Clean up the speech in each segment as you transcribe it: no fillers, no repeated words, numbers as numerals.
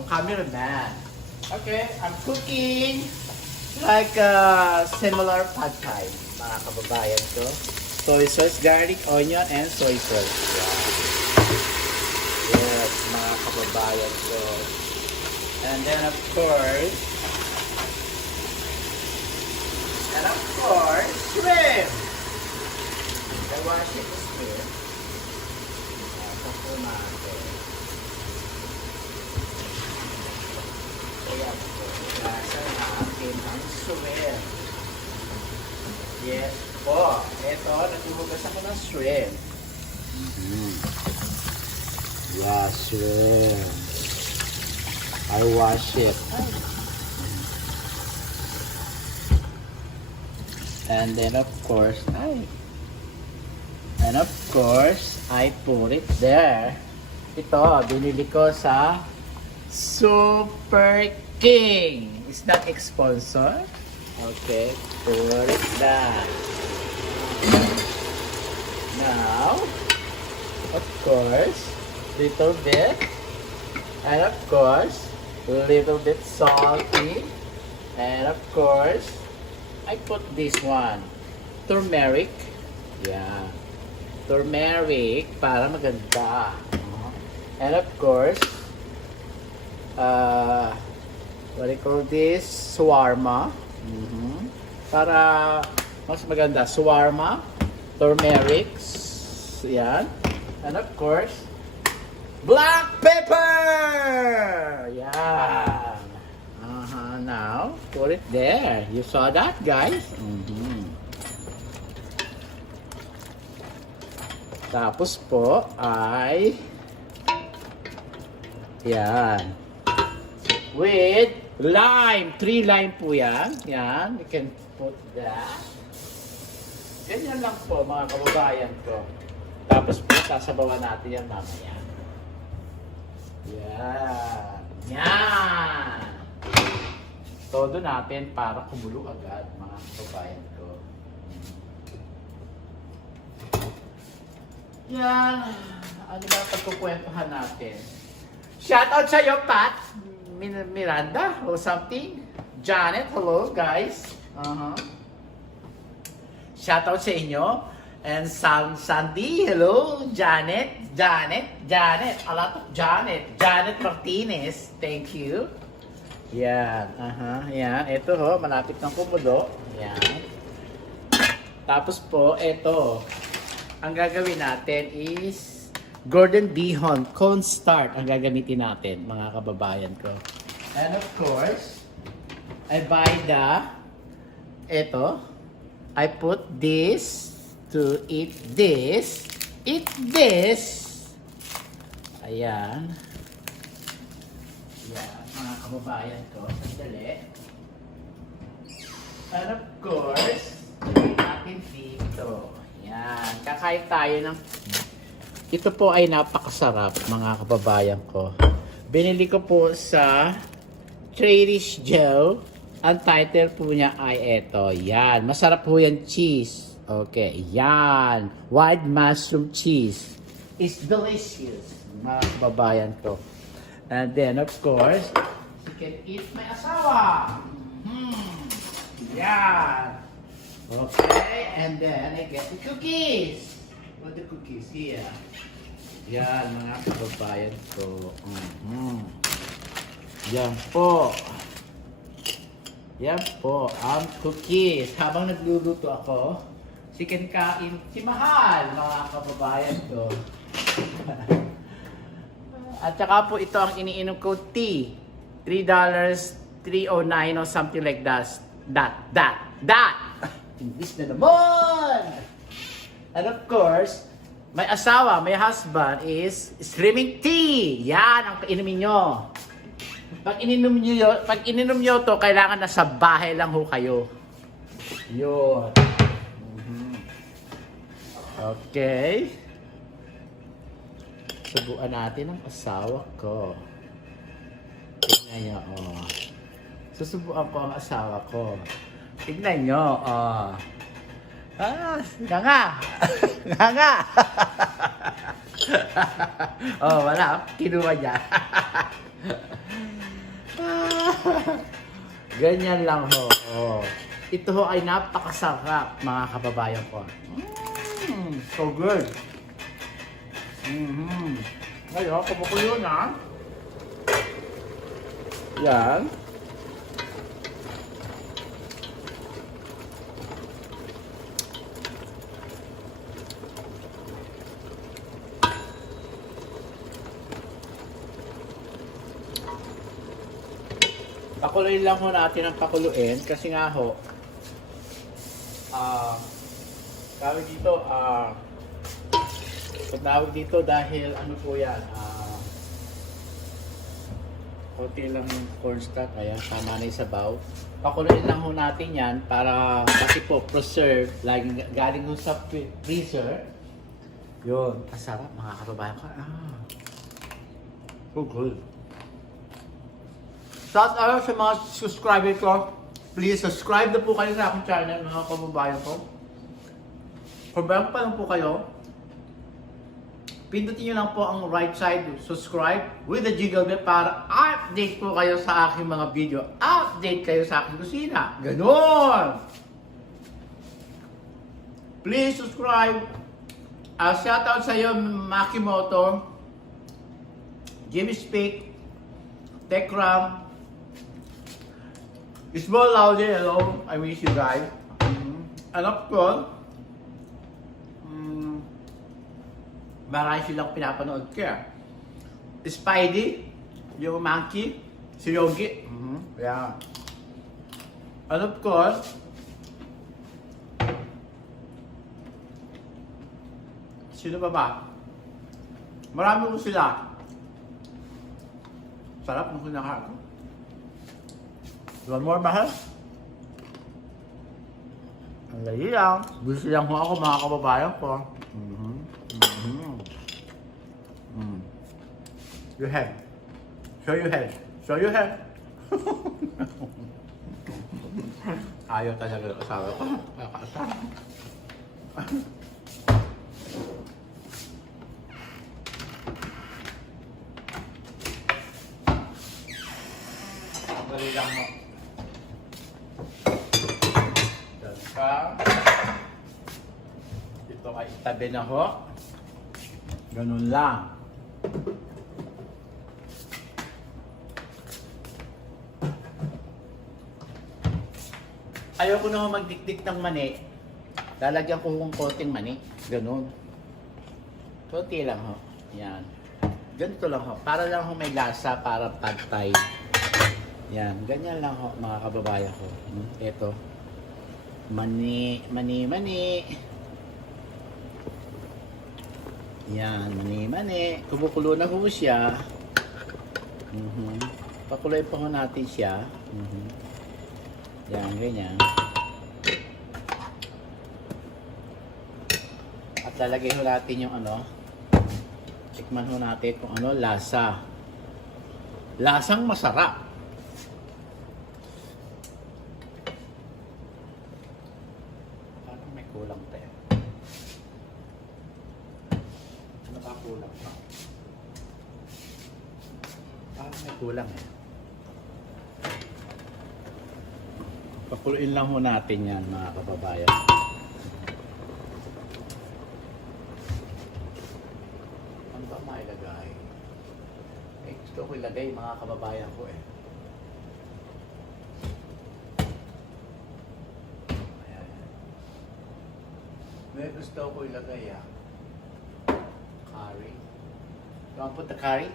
yung cameraman. Okay, I'm cooking like similar pad thai, mga kababayan ko. Soy sauce, garlic, onion, and soy sauce. Yes, mga kababayan ko. And then of course, shrimp. I wash it shrimp. Tapos natin. Kaya po, lasa natin ang shrimp. Yes po. Ito, naghuhugas ako ng shrimp. Yeah, shrimp. I wash it. And then of course, I put it there. Ito, binili ko sa Super King. Is that sponsor? Okay, put it there. Now, of course, little bit. And of course, little bit salty. And of course, I put this one, turmeric. Yeah, turmeric para maganda. And of course, what do you call this? Shawarma. Para mas maganda, shawarma, turmeric. Yan. And of course, black pepper. Yeah. Now, put it there. You saw that, guys? Tapos po ay yan. With lime. 3 lime po yan. Yan. You can put that. Ganyan lang po, mga kababayan ko. Tapos po, sasabawan natin yan mamaya. Yan. Yan. Todo natin para kumulo agad, mga kababayan ko. Yan. Ano ba pagkukwentuhan natin? Shoutout sa iyo, Pat. Miranda or something. Janet, hello guys. Shoutout sa inyo. And Sandy, hello. Janet. A lot of Janet. Janet Martinez, thank you. Yan, yan. Ito ho, malapit ng kumulo. Yan. Tapos po, ito. Ang gagawin natin is Gordon Bihon cornstarch ang gagamitin natin, mga kababayan ko. And of course, I buy ito. I put this to eat this. Eat this. Ayan. Yan, mga kababayan ko. Sandali. And of course, lagyan natin dito. Yan. Kakain tayo ng... Ito po ay napakasarap, mga kababayan ko. Binili ko po sa Trader Joe. Ang title po niya ay ito. Yan. Masarap po yan, cheese. Okay. Yan. Wild mushroom cheese. It's delicious, mga kababayan ko. And then, of course, you can eat my asawa. Yan. Okay. And then, I get the cookies. What the cookies here? Yan, mga kababayan ko. Yan po. Yan po, ang cookies. Habang nagluluto ako, kain si Mahal, mga kababayan ko. At saka po ito ang iniinom ko, tea. $3, $3.09 or something like that. That! English na naman! And of course, may asawa, may husband is swimming tea. Yan ang inumin nyo. Pag ininom nyo to, kailangan nasa bahay lang ho kayo. Yun. Okay. Subuan natin ang asawa ko. Tignan nyo, oh. Susubuan ko ang asawa ko. Tignan nyo, oh. Nga. Nga. Oh, wala. Kinuha niya. Ganyan lang ho. Oh. Ito ho ay napakasarap, mga kababayan ko. So good. Ngayon, kumukulo na. Yan. Pakuluin lang ho natin ang pakuluin kasi nga ho, tawag dito, tawag dito dahil ano po yan, konti lang yung cornstarch, kaya tama na yung sabaw. Pakuluin lang ho natin yan para kasi po preserve, laging galing ho sa freezer. Yun, masarap mga kababayan ko. So good. Shout out sa mga subscriber ko. Please subscribe na po kayo sa aking channel, mga kababayan ko. Kung bago pa lang po kayo, pindutin nyo lang po ang right side, subscribe with the jiggle bell para update po kayo sa aking mga video. Update kayo sa aking kusina. Ganon! Please subscribe. Shout out sa iyo, Makimoto, Jimmy Speak, Techram, Small Loudly, hello, I miss you guys. And of course, marami silang pinapanood kaya. Spidey, yung monkey, si Yogi. Yeah. And of course, sino ba ba? Marami ko sila. Sarap nung kinakain ko. One more, mahal? Ang lagi lang. Busy lang ho ako, mga kababayan ko. Your head. Show your head. Show your head. Ayaw talaga ng asawa ko. Nakakasama. Dali lang mo. Ito ay itabi na ho. Ganun lang. Ayoko na magdikdik ng mani. Lalagyan ko ng konting mani. Ganun. Konti lang ho. Yan. Ganito lang ho. Para lang ho may lasa, para pad thai. Yan. Ganyan lang ho, mga kababayan ko. Ito. Mani. Yan. Mani. Kumukulo na ho siya. Pakuloy pa ho natin siya. Yan, ganyan. At lalagay ho natin yung ano. Tikman ho natin kung ano, lasa. Lasang masarap. Parang may kulang tayo. Nakakulang pa. Parang may kulang eh. Pakuluin lang ho natin yan, mga kababayan. Ano ba mailagay? Gusto ko ilagay, mga kababayan ko eh. Ayan. May gusto ko ilagay curry. You want to put the curry?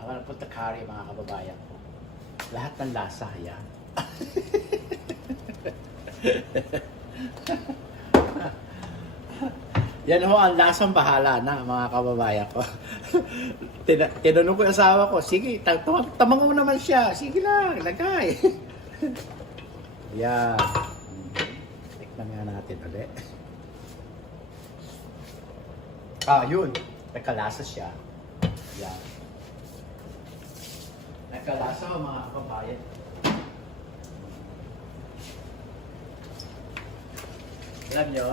I want to put the curry, mga kababayan ko. Lahat ng lasa, yan. Yan ho, ang lasang bahala na, mga kababayan ko. Tinanong ko yung asawa ko, sige, tamang mo naman siya. Sige lang, lagay. Yan. Tikman nga natin ulit. Yun. Nagkalasa siya. Yan. Nagkalasa ho, mga kababayan. Alam nyo,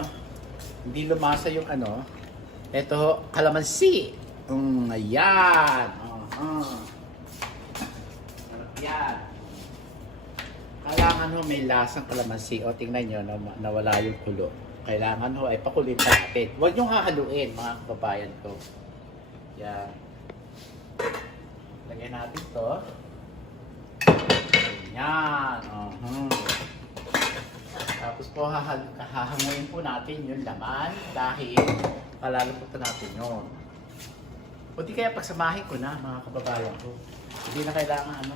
hindi lumasa yung ano. Ito, kalamansi. Ayan. Yan. Kailangan ho may lasang kalamansi. O tingnan nyo, nawala yung kulo. Kailangan ho ay pakuloyin pa natin. Huwag nyo hahaluin mga kababayan ko. Yan. Lagyan natin to. Yan. Tapos po hahanguin po natin yung laman dahil palalapot natin yun. O di kaya pagsamahin ko na mga kababayan ko. Hindi na kailangan ano.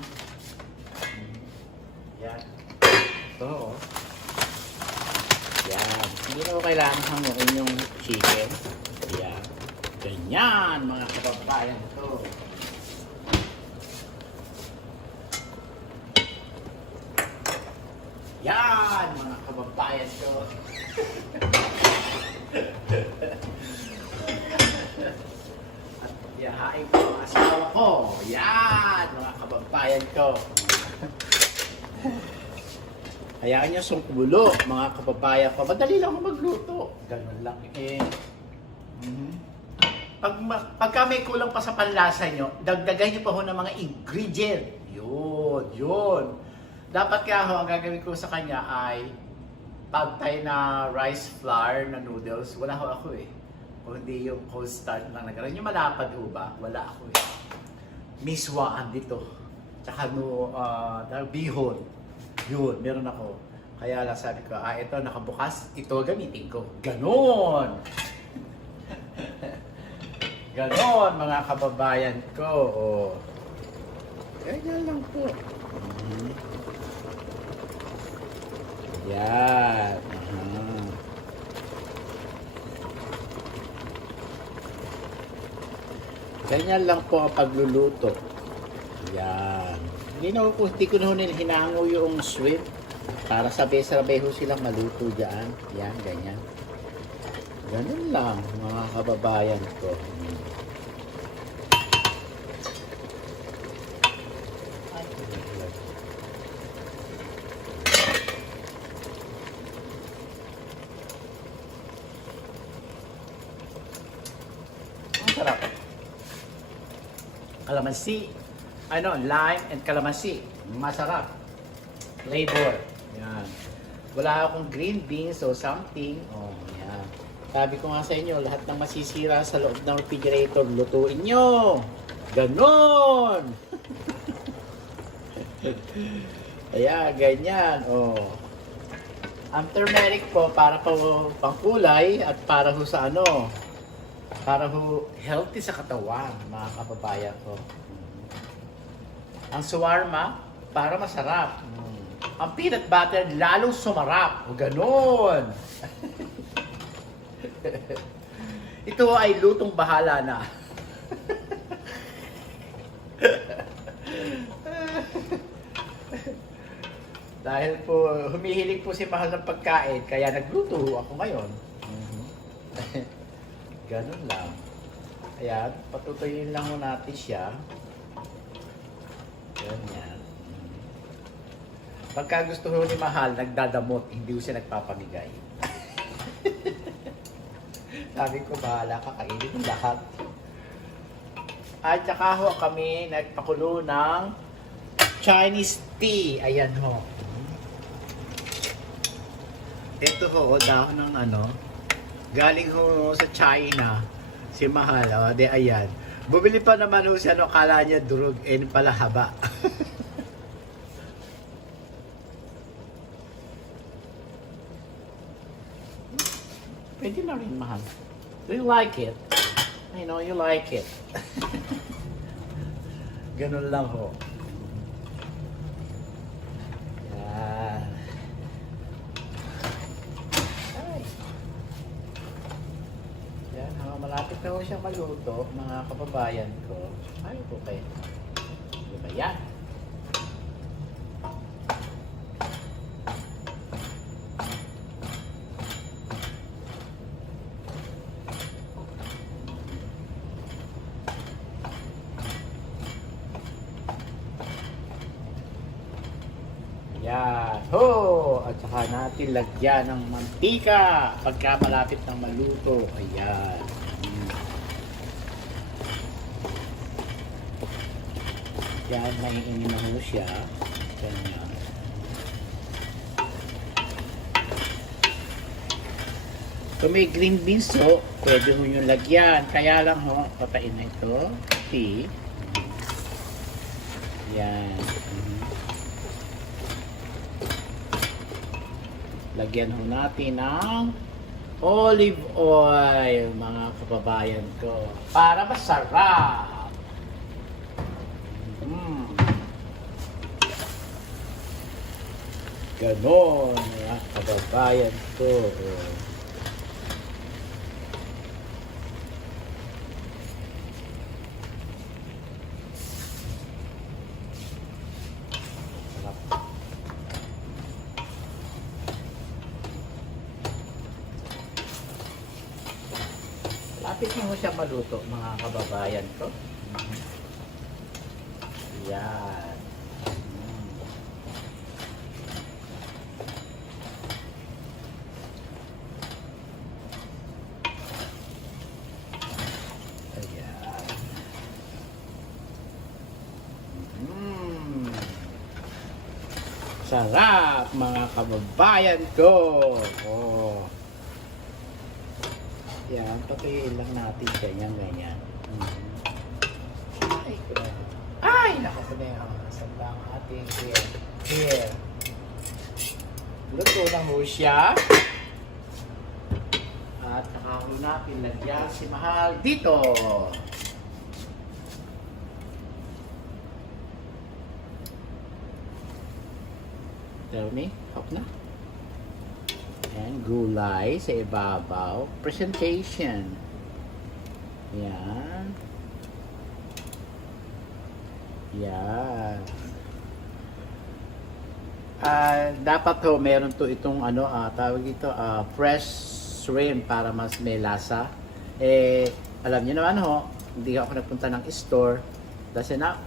Yan. Ito. Yan. Hindi na kailangan hanguin yung chicken. Yan. Ganyan mga kababayan ko. Yan mga kababayan ko. At yahain ko ang asawa ko. Yan mga kababayan ko. Hayaan nyo sungkulo mga kababayan ko. Madali lang magluto. Ganun lang eh. Pagka may kulang pa sa panlasa nyo, dagdagan nyo pa ho ng mga ingredient. Yun. Dapat kaya ho, ang gagawin ko sa kanya ay pagtay na rice flour na noodles. Wala ho ako eh. O hindi yung cold start lang na gano'n. Yung malapad ho ba? Wala ako eh. Miswaan dito. Tsaka bihon. Yun, meron ako. Kaya lang sabi ko, ito nakabukas, ito gamitin ko. Ganon! Ganon mga kababayan ko. Oh. Ganyan lang po. Yan. Ganyan lang po ang pagluluto. Yan. Hindi ko na hinango yung shrimp para sabay-sabay ho silang maluto dyan. Yan, ganyan. Ganun lang mga kababayan ko. Sarap. Kalamansi. Lime and kalamansi. Masarap. Flavor. Yan. Wala akong green beans o something. Oh, yan. Sabi ko nga sa inyo, lahat ng masisira sa loob ng refrigerator, lutuin nyo. Ganon! Kaya, ganyan. Oh. Ang turmeric po, para po pangkulay at para ho sa para ho healthy sa katawan, mga kababayan ko. Ang shawarma, para masarap. Ang peanut butter, lalong sumarap. O ganon. Ito ay lutong bahala na. Dahil po, humihilig po si Mahal ng pagkain, kaya nagluto ako ngayon. Ganun lang. Ayan, patutuyin lang mo natin siya. Ganyan. Pagka gusto ho ni Mahal, nagdadamot, hindi ho siya nagpapamigay. Sabi ko, bahala ka, kainin yung lahat. At saka ho kami nagpakulo ng Chinese tea. Ayan ho. Ito ho, dahon ng galing ho sa China. Si Mahal, de ayan. Bumili pa naman ho siya, kala niya durog, pala haba. Pwede na rin, Mahal. Do you like it? I know you like it. Ganun lang ho. Yan. Ay. Yan, malapit na ho siyang maluto, mga kababayan ko. Ay, okay. Diba yan? Yan. Ho! At saka natin lagyan ng mantika pagka malapit ng maluto. Ayan. Yan, maiingin na ho siya. Ganyan. Kung may green beans ho, pwede mo yung lagyan. Kaya lang ho, papain na ito. Tea. Yan. Lagyan ho natin ng olive oil, mga kababayan ko. Para masarap. Ganon, mga kababayan ko. Lapit mo siya maluto, mga kababayan ko. Yan. Ayan. Sarap, mga kababayan ko. Oh. Yan, patuyin lang natin ganyan. Ay, grabe. Ay, nakapuneo. Saan ba ang ating here? Luto na mo siya. At nakakaroon natin lagyan si Mahal dito. Tell me, hop na. And gulay sa ibabaw. Presentation. Yan. Yan. Dapat ho, meron to itong ano, tawag dito, fresh shrimp para mas may lasa. Alam niyo naman ho, hindi ako nagpunta ng store. That's enough.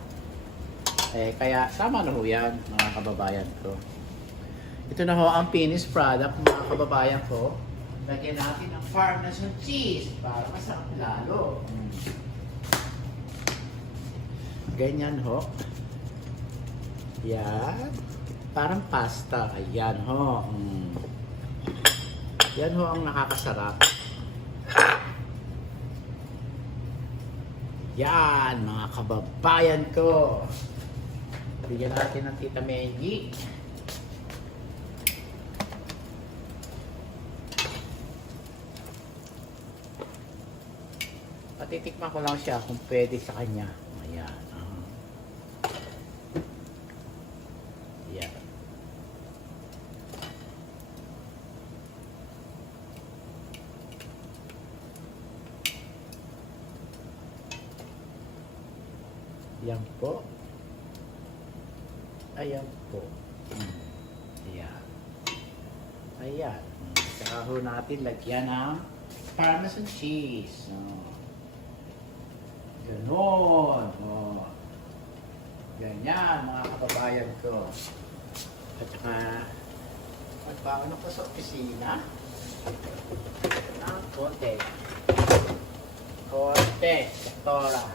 Kaya tama na ho yan, mga kababayan ko. Ito na ho ang finished product, mga kababayan ko. Lagyan natin ng Parmesan cheese para masarap lalo. Ganyan ho. Yan. Parang pasta. Ayan ho. Yan ho ang nakakasarap. Yan, mga kababayan ko. Bigyan natin ng Tita Maggie. Patitikman ko lang siya kung pwede sa kanya. Ayan. Ayan. Ayan po. Ayan po. Ayan. Ayan. Saka ho natin lagyan ng Parmesan cheese. Ganon. Oh. Ganyan, mga kababayan ko. At saka, magbaon ako sa opisina. Konti. Konti, Doktora.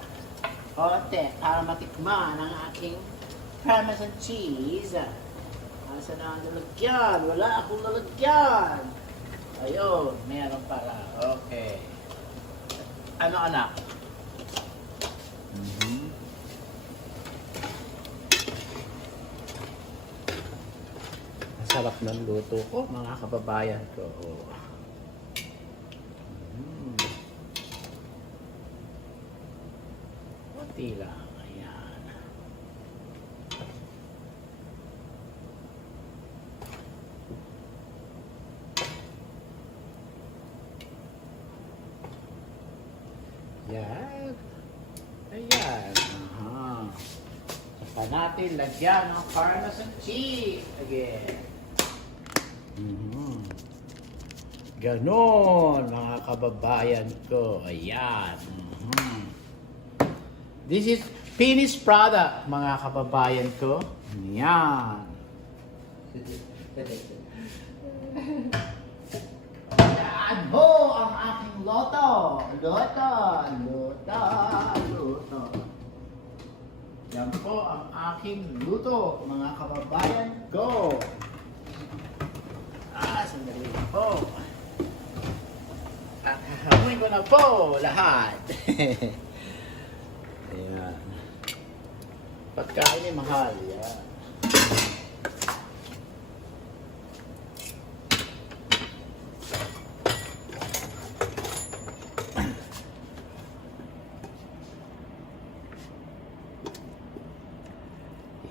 Konti, para matikman ang aking Parmesan cheese. Asa na ang lalagyan? Wala akong lalagyan. Ayun, meron para. Okay. Ano, anak? Sarap ng luto ko, mga kababayan ko. Kunti lang. Ayan. Yan. Ayan. Saka natin lagyan ng Parmesan cheese. Again. Ganon, mga kababayan ko. Ayan. This is finished product, mga kababayan ko. Ayan. Ayan ho ang aking loto. Loto. Yan po ang aking luto, mga kababayan ko. Sandali po. Amoy ko na po lahat. Ayan. Pagkain ay mahal. Yan.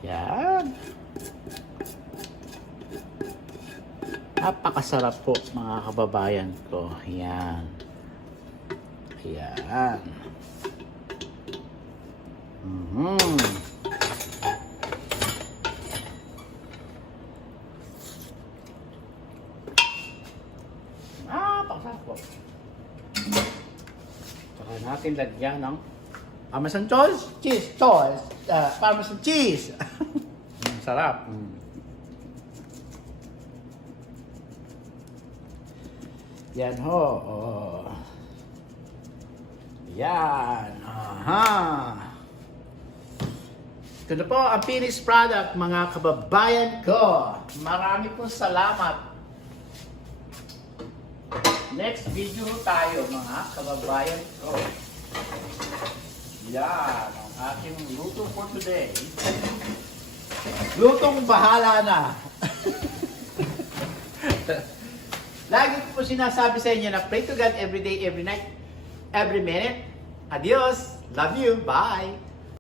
Yan. Napakasarap po mga kababayan ko. Yan. Yan. Napakasarap po. Saka natin lagyan ng Parmesan cheese. Parmesan cheese. Sarap. Yan ho. Oh. Yan. Aha. Ito na po ang finished product, mga kababayan ko. Marami pong salamat. Next video tayo, mga kababayan ko. Yan ang aking luto for today. Lutong bahala na. Lagi ko po sinasabi sa inyo na pray to God every day, every night, every minute. Adios. Love you. Bye.